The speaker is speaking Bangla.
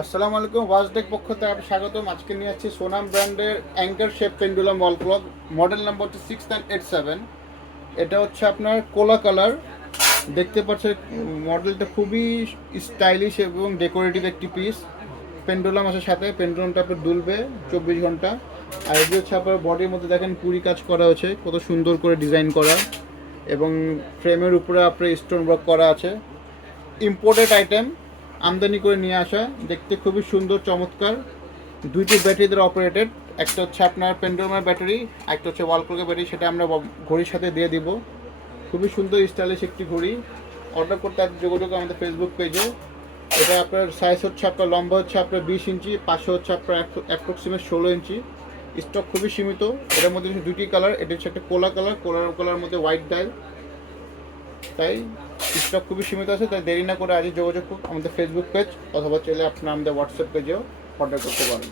আসসালামু আলাইকুম, ওয়াজডেক পক্ষ থেকে আপনাকে স্বাগতম। আজকে নিয়ে যাচ্ছি সোনাম ব্র্যান্ডের anchor shape pendulum wall clock. Model number হচ্ছে 6987। এটা হচ্ছে আপনার কোলা কালার। দেখতে পাচ্ছেন মডেলটা খুবই স্টাইলিশ এবং ডেকোরেটিভ একটি পিস। পেন্ডুলাম আছে সাথে, পেন্ডুলামটা আপনার দুলবে 24 ঘন্টা। আর এটি হচ্ছে আপনার বডির মধ্যে দেখেন কুড়ি কাজ করা হয়েছে, কত সুন্দর করে ডিজাইন করা, এবং ফ্রেমের উপরে আপনার স্টোন ওয়ার্ক করা আছে। ইম্পোর্টেড আইটেম, আমদানি করে নিয়ে আসা, দেখতে খুবই সুন্দর চমৎকার। দুইটি ব্যাটারি দ্বারা অপারেটেড, একটা হচ্ছে আপনার পেন্ডুলামের ব্যাটারি, একটা হচ্ছে ওয়াল ক্লকের ব্যাটারি। সেটা আমরা ঘড়ির সাথে দিয়ে দিব। খুবই সুন্দর স্টাইলিশ একটি ঘড়ি। অর্ডার করতে যোগাযোগ আমাদের ফেসবুক পেজে। এটা আপনার সাইজ হচ্ছে আপনার লম্বা হচ্ছে আপনার 20 ইঞ্চি, পাশে হচ্ছে আপনার অ্যাপ্রক্সিমেট 16 ইঞ্চি। স্টক খুবই সীমিত। এটার মধ্যে হচ্ছে দুইটি কালার, এটা হচ্ছে একটা কোলা কালার, কালার মধ্যে হোয়াইট ডায়াল। তাই স্টক খুবই সীমিত আছে, তাই দেরি না করে আজই যোগাযোগ করুন আমাদের ফেসবুক পেজ, অথবা চাইলে আপনার আমাদের হোয়াটসঅ্যাপ পেজেও অর্ডার করতে পারেন।